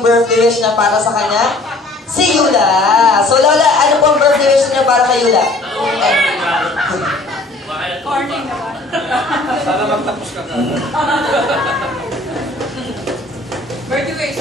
Birthday wish na para sa kanya? Si Yula. So, Lola, ano po ang birthday wish niya para kay Yula? Corny naman. Sana magtapos ka ka. Birthday wish.